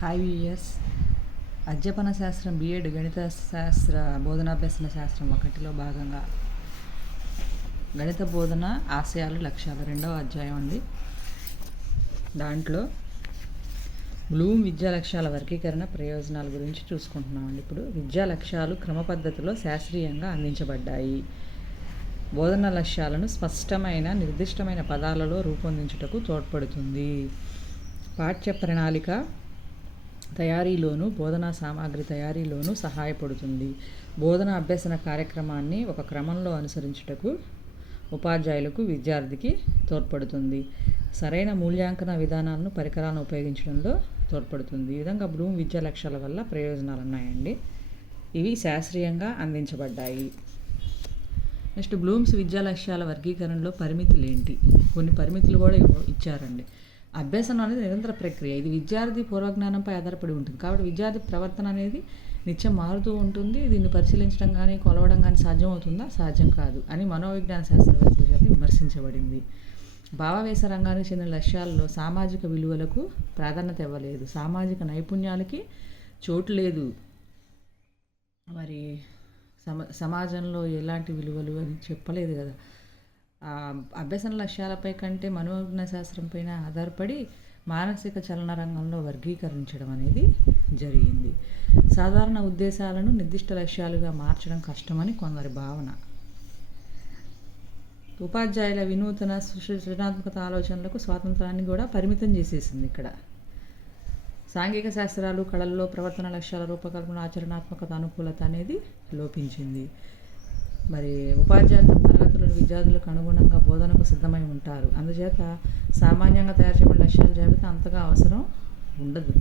Hi VS అధ్యాపన శాస్త్రం BEd గణిత శాస్త్ర బోధనాభ్యసన శాస్త్రం 1లో భాగంగా గణిత బోధన ఆశయాలు లక్ష్యాలు 2వ అధ్యాయం అండి. దాంట్లో బ్లూమ్ విద్యా లక్ష్యాల వర్గీకరణ ప్రయోజనాల గురించి చూసుకుంటున్నామండి. ఇప్పుడు విద్యా లక్ష్యాలు క్రమ పద్ధతిలో శాస్త్రీయంగా అందించబడ్డాయి. బోధన లక్ష్యాలను స్పష్టమైన నిర్దిష్టమైన పదాలలో రూపొందించుటకు తోడ్పడుతుంది. పాఠ్య ప్రణాళిక తయారీలోను బోధనా సామాగ్రి తయారీలోనూ సహాయపడుతుంది. బోధన అభ్యసన కార్యక్రమాన్ని ఒక క్రమంలో అనుసరించుటకు ఉపాధ్యాయులకు విద్యార్థికి తోడ్పడుతుంది. సరైన మూల్యాంకన విధానాలను పరికరాలను ఉపయోగించడంలో తోడ్పడుతుంది. ఈ విధంగా బ్లూమ్ విద్యా లక్ష్యాల వల్ల ప్రయోజనాలు ఉన్నాయండి. ఇవి శాస్త్రీయంగా అందించబడ్డాయి. నెక్స్ట్ బ్లూమ్స్ విద్యా లక్ష్యాల వర్గీకరణలో పరిమితులు ఏంటి? కొన్ని పరిమితులు కూడా ఇచ్చారండి. అభ్యాసం అనేది నిరంతర ప్రక్రియ. ఇది విద్యార్థి పూర్వజ్ఞానంపై ఆధారపడి ఉంటుంది. కాబట్టి విద్యార్థి ప్రవర్తన అనేది నిత్యం మారుతూ ఉంటుంది. దీన్ని పరిశీలించడం కానీ కొలవడం కానీ సాధ్యం అవుతుందా? సాధ్యం కాదు అని మనోవిజ్ఞాన శాస్త్రవేత్తల చేత విమర్శించబడింది. భావావేశ రంగానికి చెందిన లక్ష్యాల్లో సామాజిక విలువలకు ప్రాధాన్యత ఇవ్వలేదు. సామాజిక నైపుణ్యాలకి చోటు లేదు. మరి సమాజంలో ఎలాంటి విలువలు అని చెప్పలేదు కదా. అభ్యసన లక్ష్యాలపై కంటే మనోవిజ్ఞాన శాస్త్రం పైన ఆధారపడి మానసిక చలన రంగంలో వర్గీకరించడం అనేది జరిగింది. సాధారణ ఉద్దేశాలను నిర్దిష్ట లక్ష్యాలుగా మార్చడం కష్టమని కొందరి భావన. ఉపాధ్యాయుల వినూతన సృజనాత్మక ఆలోచనలకు స్వాతంత్రాన్ని కూడా పరిమితం చేసేసింది. ఇక్కడ సాంఘిక శాస్త్రాలు కళల్లో ప్రవర్తన లక్ష్యాల రూపకల్పన ఆచరణాత్మకత అనుకూలత అనేది లోపించింది. మరి ఉపాధ్యాయులు తమ తరగతులను విద్యార్థులకు అనుగుణంగా బోధనకు సిద్ధమై ఉంటారు. అందుచేత సామాన్యంగా తయారు చేయబడిన లక్ష్యాల జాబితా అంతగా అవసరం ఉండదు.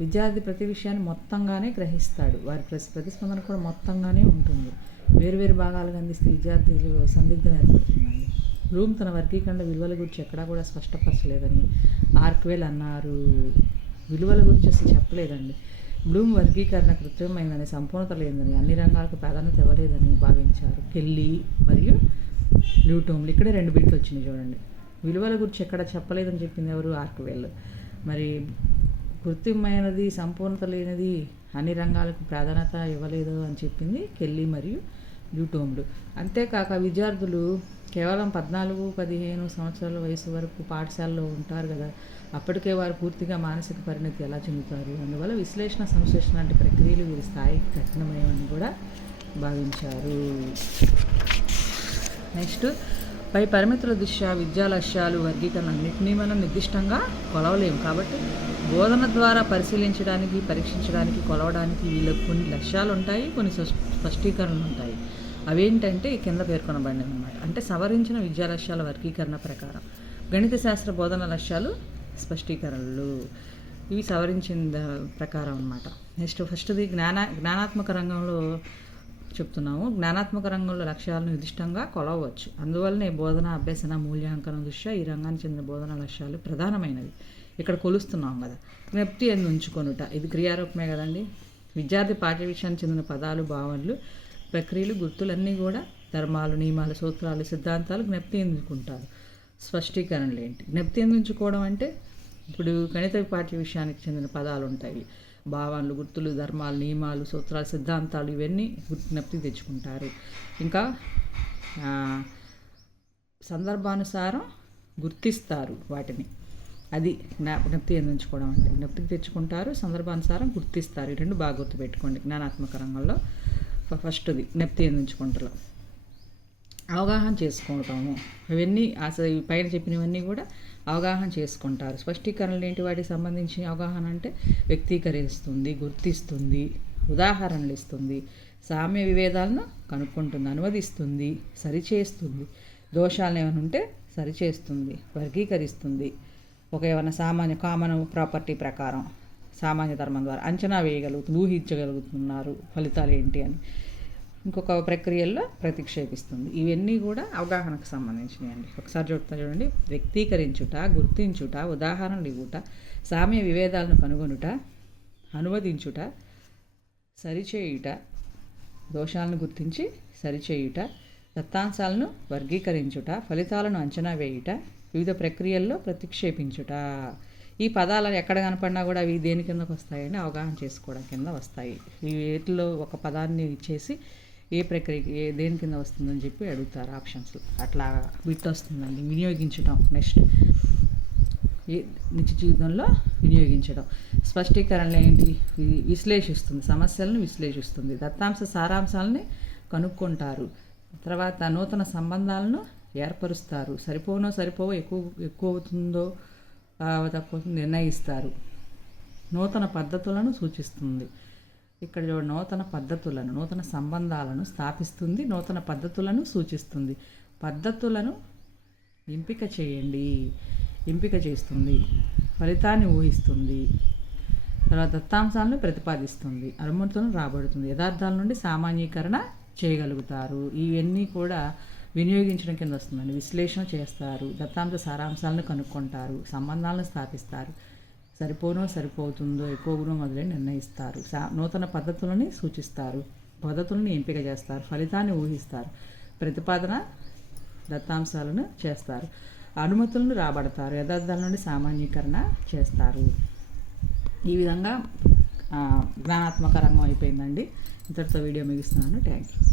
విద్యార్థి ప్రతి విషయాన్ని మొత్తంగానే గ్రహిస్తాడు. వారి ప్రతిస్పందన కూడా మొత్తంగానే ఉంటుంది. వేరువేరు భాగాలుగా అందిస్తే విద్యార్థులు సందిగ్ధం ఏర్పడుతుందండి. బ్లూమ్ తన వర్గీకరణ విలువల గురించి ఎక్కడా కూడా స్పష్టపరచలేదని ఆర్క్వెల్ అన్నారు. విలువల గురించి అసలు చెప్పలేదండి. బ్లూమ్ వర్గీకరణ కృత్రిమమైందని, సంపూర్ణత లేదని, అన్ని రంగాలకు ప్రాధాన్యత ఇవ్వలేదని భావించారు. కెల్లీ మరియు ల్యూటోమ్లు. ఇక్కడే 2 బిట్లు వచ్చినాయి చూడండి. విలువల గురించి ఎక్కడ చెప్పలేదని చెప్పింది ఎవరు? ఆర్క్వెల్. మరి కృత్రిమమైనది, సంపూర్ణత లేనిది, అన్ని రంగాలకు ప్రాధాన్యత ఇవ్వలేదు అని చెప్పింది కెల్లీ మరియు ల్యూటోమ్లు. అంతేకాక విద్యార్థులు కేవలం 14-15 సంవత్సరాల వయసు వరకు పాఠశాలలో ఉంటారు కదా. అప్పటికే వారు పూర్తిగా మానసిక పరిణతి ఎలా చెందుతారు? అందువల్ల విశ్లేషణ సంశ్లేషణ లాంటి ప్రక్రియలు వీరి స్థాయికి కఠినమని కూడా భావించారు. నెక్స్ట్ పై పరిమితుల దృష్ట్యా విద్యా లక్ష్యాలు వర్గీకరణ అన్నింటినీ మనం నిర్దిష్టంగా కొలవలేము. కాబట్టి బోధన ద్వారా పరిశీలించడానికి, పరీక్షించడానికి, కొలవడానికి వీళ్ళకి కొన్ని లక్ష్యాలు ఉంటాయి, కొన్ని స్పష్టీకరణలు ఉంటాయి. అవేంటంటే కింద పేర్కొనబడినవి అన్నమాట. అంటే సవరించిన విద్యా లక్ష్యాల వర్గీకరణ ప్రకారం గణిత శాస్త్ర బోధన లక్ష్యాలు స్పష్టీకరణలు ఇవి సవరించిన ప్రకారం అన్నమాట. నెక్స్ట్ ఫస్ట్ది జ్ఞానాత్మక రంగంలో చెప్తున్నాము. జ్ఞానాత్మక రంగంలో లక్ష్యాలను నిర్దిష్టంగా కొలవచ్చు. అందువల్లనే బోధన అభ్యసన మూల్యాంకనం దృష్ట్యా ఈ రంగానికి చెందిన బోధన లక్ష్యాలు ప్రధానమైనవి. ఇక్కడ కొలుస్తున్నాం కదా. జ్ఞప్తి అని ఉంచుకొనుట, ఇది క్రియారూపమే కదండి. విద్యార్థి పాఠ్య విషయానికి చెందిన పదాలు, భావనలు, ప్రక్రియలు, గుర్తులన్నీ కూడా ధర్మాలు, నియమాలు, సూత్రాలు, సిద్ధాంతాలు జ్ఞప్తి ఎందుకుంటారు. స్పష్టీకరణలు ఏంటి? జ్ఞప్తి ఎందుకోవడం అంటే ఇప్పుడు గణిత పాఠ్య విషయానికి చెందిన పదాలు ఉంటాయి, భావనలు, గుర్తులు, ధర్మాలు, నియమాలు, సూత్రాలు, సిద్ధాంతాలు ఇవన్నీ జ్ఞప్తి తెచ్చుకుంటారు. ఇంకా సందర్భానుసారం గుర్తిస్తారు వాటిని. అది జ్ఞప్తి ఎందుకోవడం అంటే జ్ఞప్తికి తెచ్చుకుంటారు, సందర్భానుసారం గుర్తిస్తారు. ఈ 2 బాగా గుర్తుపెట్టుకోండి. జ్ఞానాత్మక రంగంలో ఫస్ట్ది జ్ఞప్తి ఎందుకుంటారు. అవగాహన చేసుకోవటము, ఇవన్నీ అసలు పైన చెప్పినవన్నీ కూడా అవగాహన చేసుకుంటారు. స్పష్టీకరణలు ఏంటి? వాటికి సంబంధించి అవగాహన అంటే వ్యక్తీకరిస్తుంది, గుర్తిస్తుంది, ఉదాహరణలు ఇస్తుంది, సామ్య విభేదాలను కనుక్కుంటుంది, అనువదిస్తుంది, సరిచేస్తుంది, దోషాలు ఏమైనా ఉంటే సరిచేస్తుంది, వర్గీకరిస్తుంది. ఏమైనా కామన్ ప్రాపర్టీ ప్రకారం సామాన్య ధర్మం ద్వారా అంచనా ఊహించగలుగుతున్నారు ఫలితాలు ఏంటి అని ఇంకొక ప్రక్రియల్లో ప్రతిక్షేపిస్తుంది. ఇవన్నీ కూడా అవగాహనకు సంబంధించినవి అండి. ఒకసారి చూడండి. వ్యక్తీకరించుట, గుర్తించుట, ఉదాహరణలు ఇవ్వుట, సామ్య విభేదాలను కనుగొనుట, అనువదించుట, సరిచేయుట, దోషాలను గుర్తించి సరిచేయుట, దత్తాంశాలను వర్గీకరించుట, ఫలితాలను అంచనా వేయుట, వివిధ ప్రక్రియల్లో ప్రతిక్షేపించుట. ఈ పదాలు ఎక్కడ కనపడినా కూడా అవి దేని కిందకు వస్తాయని అవగాహన చేసుకోవడం కింద వస్తాయి. ఈ వీటిలో ఒక పదాన్ని ఇచ్చేసి ఏ ప్రక్రియకి దేని కింద వస్తుందని చెప్పి అడుగుతారు ఆప్షన్స్. అట్లా బిట్ వస్తుందండి. వినియోగించడం నెక్స్ట్ నిత్య జీవితంలో వినియోగించడం. స్పష్టీకరణలు ఏంటి? విశ్లేషిస్తుంది, సమస్యలను విశ్లేషిస్తుంది, దత్తాంశ సారాంశాలని కనుక్కుంటారు, తర్వాత నూతన సంబంధాలను ఏర్పరుస్తారు, సరిపోవో ఎక్కువ అవుతుందో తక్కువ నిర్ణయిస్తారు, నూతన పద్ధతులను సూచిస్తుంది. ఇక్కడ నూతన పద్ధతులను, నూతన సంబంధాలను స్థాపిస్తుంది, నూతన పద్ధతులను సూచిస్తుంది. పద్ధతులను ఎంపిక చేస్తుంది, ఫలితాన్ని ఊహిస్తుంది, తర్వాత దత్తాంశాలను ప్రతిపాదిస్తుంది, అనుమతులను రాబడుతుంది, యథార్థాల నుండి సామాన్యీకరణ చేయగలుగుతారు. ఇవన్నీ కూడా వినియోగించడం కింద వస్తుందండి. విశ్లేషణ చేస్తారు, దత్తాంశ సారాంశాలను కనుక్కుంటారు, సంబంధాలను స్థాపిస్తారు, సరిపోతుందో ఎక్కువనో మొదలై నిర్ణయిస్తారు, నూతన పద్ధతులని సూచిస్తారు, పద్ధతులను ఎంపిక చేస్తారు, ఫలితాన్ని ఊహిస్తారు, ప్రతిపాదన దత్తాంశాలను చేస్తారు, అనుమతులను రాబడతారు, యథార్థాల నుండి సామాన్యీకరణ చేస్తారు. ఈ విధంగా జ్ఞానాత్మక రంగం అయిపోయిందండి. ఇంతటితో వీడియో ముగిస్తున్నాను. Thank you.